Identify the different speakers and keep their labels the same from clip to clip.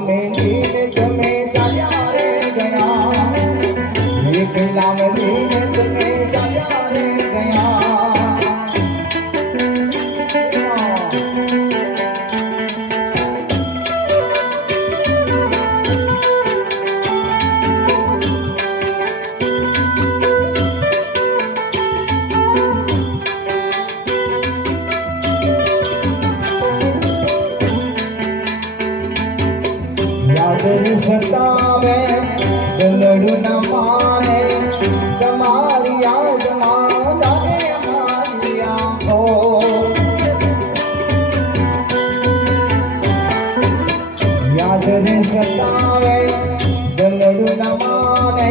Speaker 1: મેલીને તમે ચાલ્યા રે ગયા એકલા સતાવે દલડું ન માને તમારી યાદમાં જાગે મારી આંખો યાદ ને સતાવે દલડું ન માને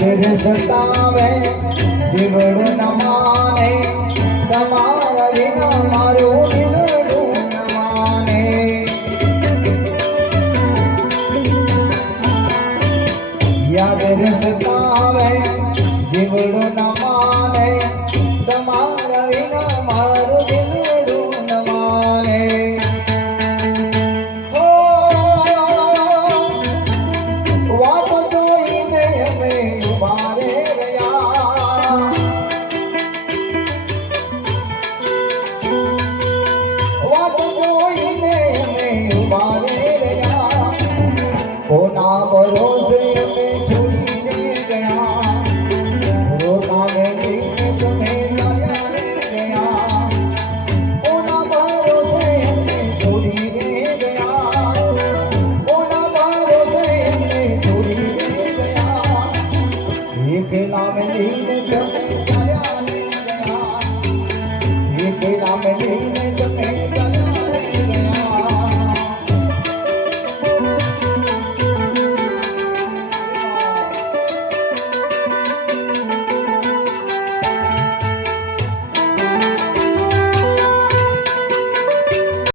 Speaker 1: યાદ રે સતાવે જીવડું ન માને તમારા વિના મારું દિલડું ન માને યાદ રે સતાવે જીવડું ન માને પેલા પેલા મેલીને તમે